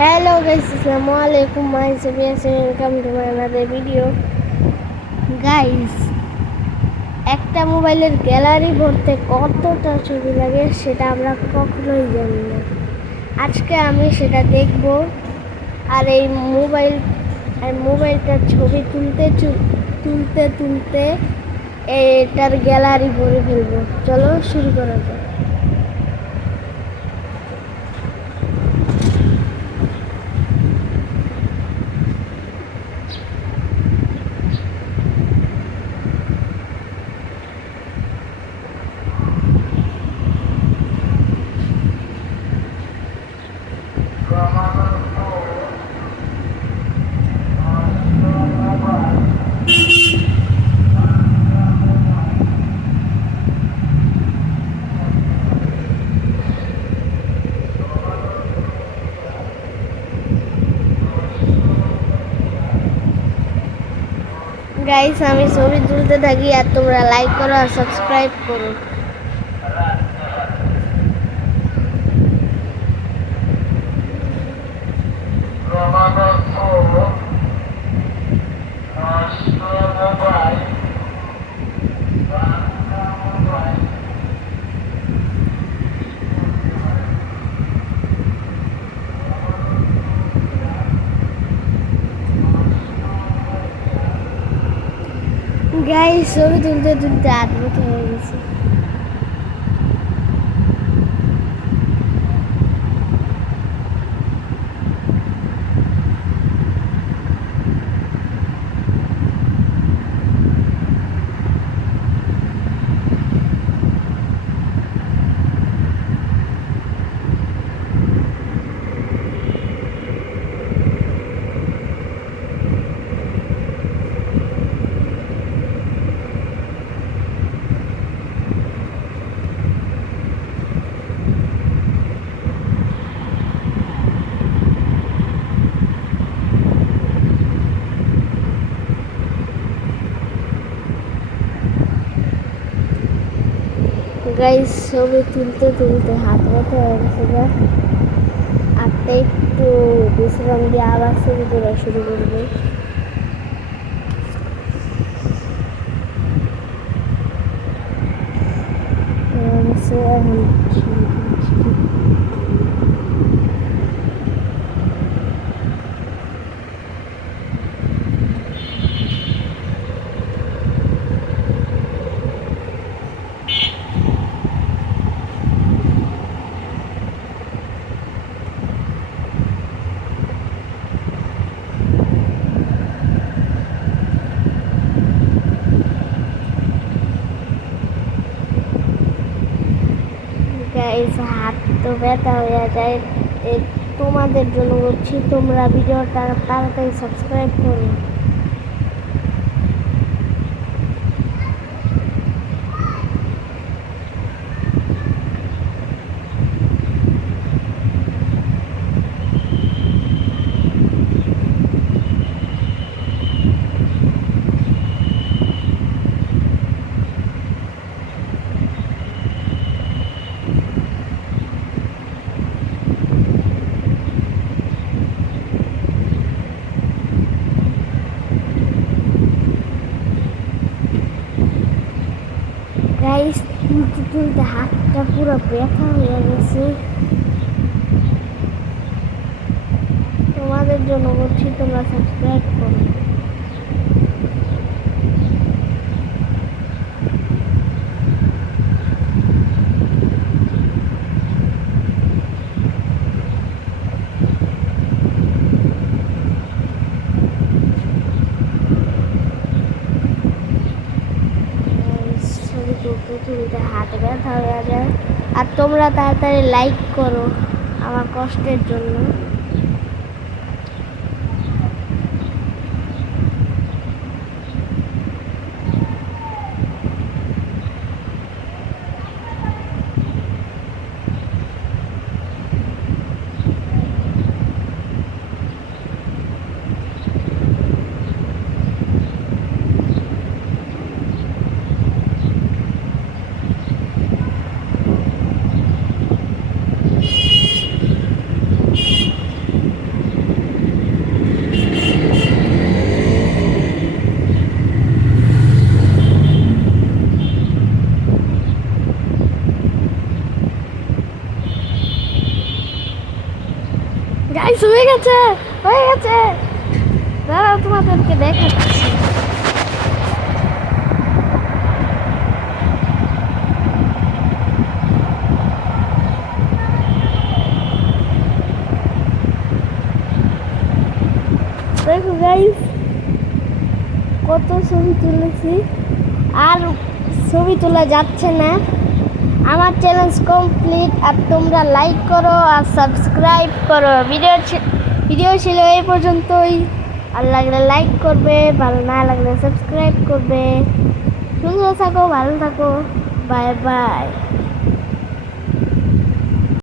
Hello guys, আসসালামু আলাইকুম। My সাবিয়াস, welcome to my another video. Guys, একটা মোবাইলের গ্যালারি ভরতে কতটা ছবি লাগে সেটা আমরা কখনোই জানি না। আজকে আমি সেটা দেখব, আর এই মোবাইলটার ছবি তুলতে তুলতে এটার গ্যালারি ভরে ফেলবো। চলো শুরু করা যাক। গাইস, আমি ছবি তুলতে থাকি আর তোমরা লাইক করো আর সাবস্ক্রাইব করো। গাইস, ছবি তুলতে তুলতে আধমত হয়ে গেছে। গাইস, ছবি তুলতে তুলতে হাত ব্যথা হয়ে গেছে। হাতটা একটু বিশ্রাম দিয়ে আবার ছবি তোলা শুরু করবে। গাইস, হাত তো ব্যথা হয়ে যায়। তোমাদের জন্য বলছি, তোমরা ভিডিওটা তাড়াতাড়ি সাবস্ক্রাইব করো। গাইস, তুলতে তুলতে হাতটা পুরো ব্যথা হয়ে গেছে। তোমাদের জন্য বলছি, তোমরা সাবস্ক্রাইব করো। ছবি তুলতে তুলতে হাত ব্যথা হয়ে যায়। আর তোমরা তাড়াতাড়ি লাইক করো আমার কষ্টের জন্য। গাইস হয়ে গেছে দাঁড়াও তোমাদেরকে দেখাচ্ছি। দেখো গাইস কত ছবি তুলেছি, আর ছবি তোলা যাচ্ছে না। আমার চ্যালেঞ্জ কমপ্লিট, আর তোমরা লাইক করো আর সাবস্ক্রাইব করো। ভিডিও ছিল এই পর্যন্তই। আর লাগলে লাইক করবে, ভালো না লাগলে সাবস্ক্রাইব করবে। সুন্দর থাকো, ভালো থাকো, বাই বাই।